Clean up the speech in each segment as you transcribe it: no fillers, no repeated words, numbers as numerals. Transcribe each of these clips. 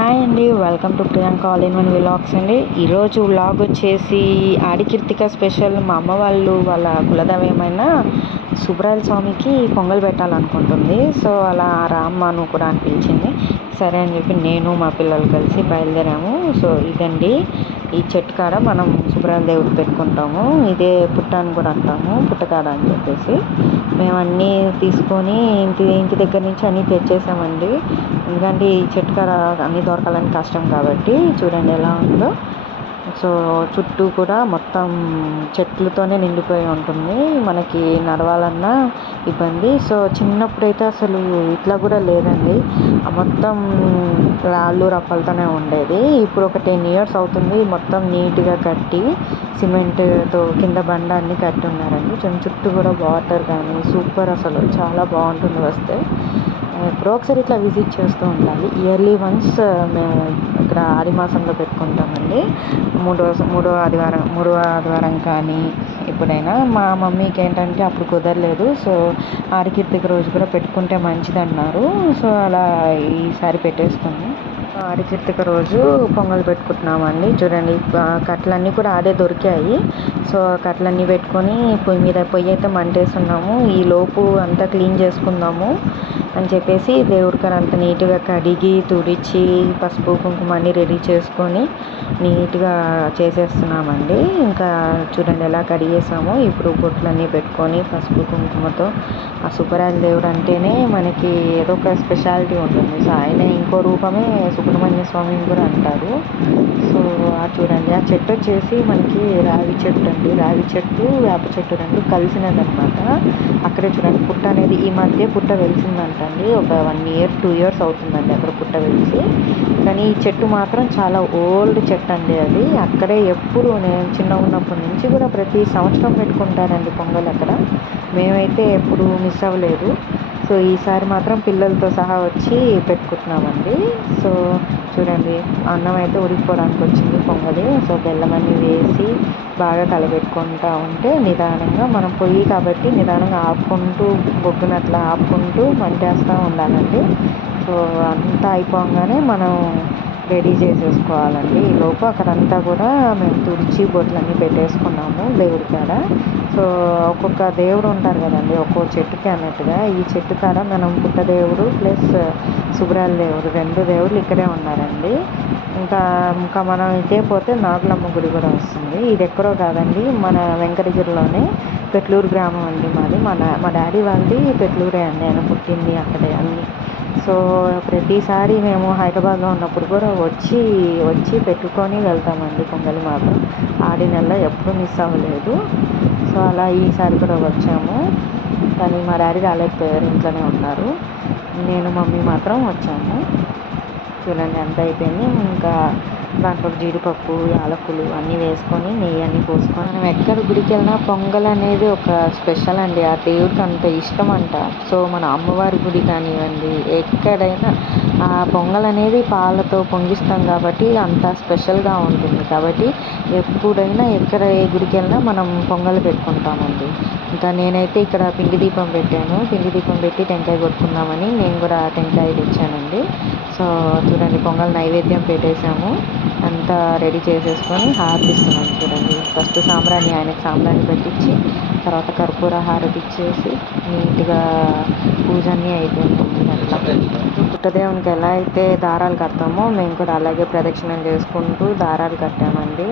Hi అండి, welcome to Priyanka all in one vlogs అండి. ఈరోజు వ్లాగ్ వచ్చేసి ఆడికీర్తిక స్పెషల్. మా అమ్మ వాళ్ళ కులదైవమైన సుబ్రాయల స్వామికి పొంగల్ పెట్టాలనుకుంటుంది. సో అలా రామ్మ నువ్వు కూడా అని పిలిచింది. సరే అని చెప్పి నేను మా పిల్లలు కలిసి బయలుదేరాము. సో ఇదండి ఈ చెట్టు కాడ మనం సుబ్రాయల దేవుడు పెట్టుకుంటాము. ఇదే పుట్ట అని కూడా అంటాము, పుట్టకాడ అని చెప్పేసి. మేము అన్నీ తీసుకొని ఇంటి దగ్గర నుంచి అన్నీ తెచ్చేసామండి. ఎందుకంటే ఈ చెట్టు కాడ అన్నీ దొరకాలని కష్టం కాబట్టి చూడండి ఎలా ఉందో. సో చుట్టూ కూడా మొత్తం చెట్లతోనే నిండిపోయి ఉంటుంది, మనకి నడవాలన్నా ఇబ్బంది. సో చిన్నప్పుడైతే అసలు ఇట్లా కూడా లేదండి, మొత్తం రాళ్ళు రప్పలతోనే ఉండేది. ఇప్పుడు ఒక 10 years అవుతుంది, మొత్తం నీట్గా కట్టి సిమెంట్తో కింద బండ అన్నీ కట్టి ఉన్నారండి. చుట్టూ కూడా వాటర్ కానీ సూపర్, అసలు చాలా బాగుంటుంది. వస్తే ఎప్పుడో ఒకసారి ఇట్లా విజిట్ చేస్తూ ఉండాలి. ఇయర్లీ వన్స్ మేము ఇక్కడ ఆది మాసంలో పెట్టుకుంటామండి. మూడో ఆదివారం కానీ ఎప్పుడైనా. మా మమ్మీకి ఏంటంటే అప్పుడు కుదరలేదు. సో ఆడికీర్తిక రోజు కూడా పెట్టుకుంటే మంచిది అన్నారు. సో అలా ఈసారి పెట్టేసుకున్నాం. ఆడికీర్తిక రోజు పొంగల్ పెట్టుకుంటున్నామండి. చూడండి కట్టలన్నీ కూడా ఆడే దొరికాయి. సో కట్టలన్నీ పెట్టుకొని పొయ్యి అయితే మంటేస్తున్నాము. ఈ లోపు అంతా క్లీన్ చేసుకుందాము అని చెప్పేసి దేవుడికి అంత నీట్గా కడిగి తుడిచి పసుపు కుంకుమ అన్నీ రెడీ చేసుకొని నీట్గా చేసేస్తున్నామండి. ఇంకా చూడండి ఎలా కడిగేసాము. ఇప్పుడు బొట్లన్నీ పెట్టుకొని పసుపు కుంకుమతో, ఆ సుబ్రాయల దేవుడు అంటేనే మనకి ఏదో ఒక స్పెషాలిటీ ఉంటుంది. సో ఆయన ఇంకో రూపమే సుబ్రహ్మణ్య స్వామిని కూడా అంటారు. సో చూడండి ఆ చెట్టు వచ్చేసి మనకి రావి చెట్టు అండి. రావి చెట్టు వేప చెట్టు రెండు కలిసినదనమాట. అక్కడే చూడండి పుట్ట అనేది ఈ మధ్య పుట్ట వెలిసిందంటండి. ఒక 1 year 2 years అవుతుందండి అక్కడ పుట్ట వెలిసి. కానీ ఈ చెట్టు మాత్రం చాలా ఓల్డ్ చెట్టు అండి. అది అక్కడే ఎప్పుడు నేను చిన్నగా ఉన్నప్పటి నుంచి కూడా ప్రతి సంవత్సరం పెట్టుకుంటారండి పొంగల్ అక్కడ. మేమైతే ఎప్పుడు మిస్ అవ్వలేదు. సో ఈసారి మాత్రం పిల్లలతో సహా వచ్చి పెట్టుకుంటున్నామండి. సో చూడండి అన్నం అయితే ఉడికిపోవడానికి వచ్చింది పొంగలి. సో బెల్లం అన్నీ వేసి బాగా కలబెట్టుకుంటూ ఉంటే నిదానంగా, మనం పొయ్యి కాబట్టి నిదానంగా ఆపుకుంటూ బొగ్గున అట్లా ఆపుకుంటూ మంటేస్తూ ఉండాలండి. సో అంతా అయిపోగానే మనం రెడీ చేసేసుకోవాలండి. ఈ లోపు అక్కడంతా కూడా మేము తుడిచి బొట్లన్నీ పెట్టేసుకున్నాము దేవుడి కాడ. సో ఒక్కొక్క దేవుడు ఉంటారు కదండి ఒక్కో చెట్టుకి అన్నట్టుగా. ఈ చెట్టు కాడ మనం పుట్ట దేవుడు ప్లస్ సుబ్రాయల దేవుడు 2 దేవుళ్ళు ఇక్కడే ఉన్నారండి. ఇంకా మనం ఇదే పోతే నాగులమ్మ గుడి కూడా వస్తుంది. ఇది ఎక్కడో కాదండి, మన వెంకటగిరిలోనే పెట్లూరు గ్రామం అండి మాది. మా డాడీ వాళ్ళది పెట్లూరే అండి, ఆయన పుట్టింది అక్కడే అన్నీ. సో ప్రతిసారి మేము హైదరాబాద్లో ఉన్నప్పుడు కూడా వచ్చి పెట్టుకొని వెళ్తామండి పొంగలి మాత్రం. ఆడి నెలలో ఎప్పుడూ మిస్ అవ్వలేదు. సో అలా ఈసారి కూడా వచ్చాము. కానీ మా డాడీ రాలేకపోయారు, ఇంట్లోనే ఉన్నారు. నేను మమ్మీ మాత్రం వచ్చాము. చూడండి అంత అయిపోయింది. ఇంకా దాంట్లో జీడిపప్పు యాలకులు అన్నీ వేసుకొని నెయ్యి అన్నీ పోసుకొని మనం ఎక్కడ గుడికి వెళ్ళినా పొంగల్ అనేది ఒక స్పెషల్ అండి. ఆ దేవుడికి అంత ఇష్టం అంట. సో మన అమ్మవారి గుడి కానివ్వండి ఎక్కడైనా ఆ పొంగల్ అనేది పాలతో పొంగిస్తాం కాబట్టి అంత స్పెషల్గా ఉంటుంది. కాబట్టి ఎప్పుడైనా ఎక్కడ ఏ గుడికి వెళ్ళినా మనం పొంగల్ పెట్టుకుంటామండి. ఇంకా నేనైతే ఇక్కడ పిండి దీపం పెట్టాను. పిండి దీపం పెట్టి టెంకాయ కొట్టుకుందామని నేను కూడా టెంకాయలు ఇచ్చానండి. సో చూడండి పొంగల్ నైవేద్యం పెట్టేసాము. అంతా రెడీ చేసేసుకొని హారతి ఇస్తున్నాను. చూడండి ఫస్ట్ ఆయనకి సాంబ్రాణి పెట్టించి తర్వాత కర్పూర హారతి ఇచ్చేసి నీట్గా పూజ అన్నీ అయిపోయిందండి. అట్లా పుట్టదేవునికి ఎలా అయితే దారాలు కడతామో మేము కూడా అలాగే ప్రదక్షిణలు చేసుకుంటూ దారాలు కట్టామండి.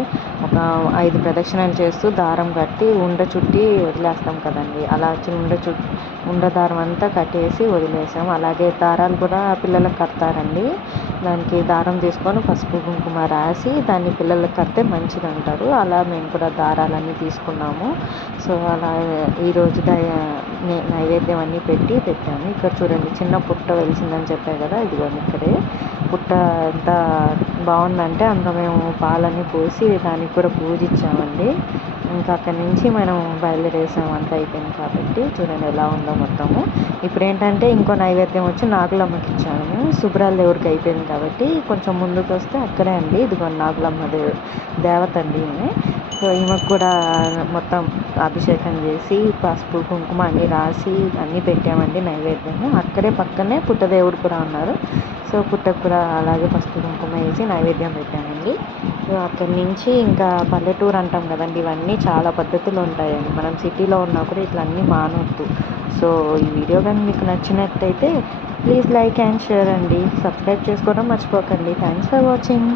ఒక 5 ప్రదక్షిణలు చేస్తూ దారం కట్టి ఉండ చుట్టి వదిలేస్తాం కదండి, అలా ఉండ దారం అంతా కట్టేసి వదిలేసాం. అలాగే దారాలు కూడా పిల్లలకు కడతారండి. దానికి దారం తీసుకొని పసుపు కుంకుమ రాసి దాన్ని పిల్లలకు కడితే మంచిది అంటారు. అలా మేము కూడా దారాలన్నీ తీసుకున్నాము. సో అలా ఈరోజు నైవేద్యం అన్నీ పెట్టాము. ఇక్కడ చూడండి చిన్న పుట్ట వెలిసిందని చెప్పాను కదా, ఇదిగోండి ఇక్కడే పుట్ట ఎంత బాగుందంటే అంత మేము పాలన్నీ పోసి దానికి కూడా పూజించామండి. ఇంకా అక్కడి నుంచి మనం బయలుదేరేసాము. అంతా అయిపోయింది కాబట్టి చూడండి ఎలా ఉందో మొత్తము. ఇప్పుడు ఏంటంటే ఇంకో నైవేద్యం వచ్చి నాగులమ్మకి ఇచ్చాము. సుబ్రాయల దేవుడికి అయిపోయింది కాబట్టి కొంచెం ముందుకు వస్తే అక్కడే అండి, ఇదిగో నాగులమ్మ దేవత అండి. సో ఈమెకు కూడా మొత్తం అభిషేకం చేసి పసుపు కుంకుమ అన్నీ రాసి అన్నీ పెట్టామండి నైవేద్యం. అక్కడే పక్కనే పుట్టదేవుడు కూడా ఉన్నారు. సో పుట్టకు కూడా అలాగే పసుపు కుంకుమ వేసి నైవేద్యం పెట్టామండి. సో అక్కడి నుంచి ఇంకా పల్లెటూరు అంటాం కదండి, ఇవన్నీ చాలా పద్ధతులు ఉంటాయండి. మనం సిటీలో ఉన్నా కూడా ఇట్లా అన్నీ మానవద్దు. సో ఈ వీడియో కానీ మీకు నచ్చినట్టయితే ప్లీజ్ లైక్ అండ్ షేర్ అండి. సబ్స్క్రైబ్ చేసుకోవడం మర్చిపోకండి. Thanks for watching.